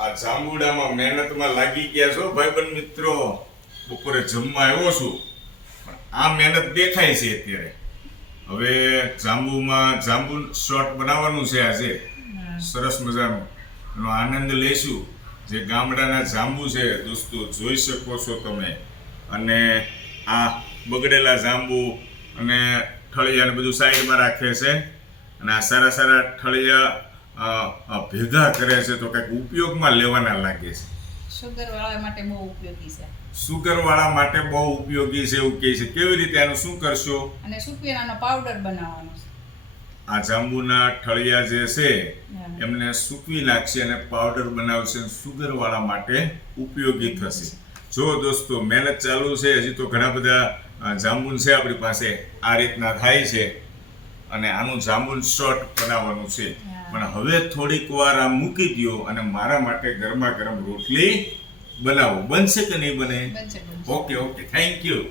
આ જાંબુડામાં મહેનતમાં લાગી ગયા છો ભાઈબંધ મિત્રો. બપોરે જમવા આવ્યો છું પણ આ મહેનત દેખાય છે અત્યારે. હવે જાંબુ શોર્ટ બનાવવાનું છે આજે, સરસ મજાનું એનો આનંદ લેશું. જે ગામડાના જાંબુ છે દોસ્તો, જોઈ શકો છો તમે. અને આ બગડેલા જાંબુ અને ઠળિયાને બધું સાઈડમાં રાખે છે. અને આ સારા સારા ઠળિયા ભેગા કરે છે તો કંઈક ઉપયોગમાં લેવાના લાગે છે. શુગરવાળા માટે બહુ ઉપયોગી છે. શુગરવાળા માટે બહુ ઉપયોગી છે એવું કહે છે. કેવી રીતે આનું શું કરશો? અને સુકીનાનો પાવડર બનાવવાનો છે. આ જાંબુના ઠળિયા જે છે એમને સૂકવી નાખશે અને પાવડર બનાવશે. શુગરવાળા માટે ઉપયોગી થશે. જો દોસ્તો, મહેનત ચાલુ છે. હજી તો ઘણા બધા જાંબુન છે આપણી પાસે. આ રીતના થાય છે અને આનું જાંબુન શોર્ટ બનાવવાનું છે. પણ હવે થોડીક વાર આ મૂકી દો અને મારા માટે ગરમા ગરમ રોટલી બનાવો. બનશે કે નહીં બને? બનશે. Okay, thank you.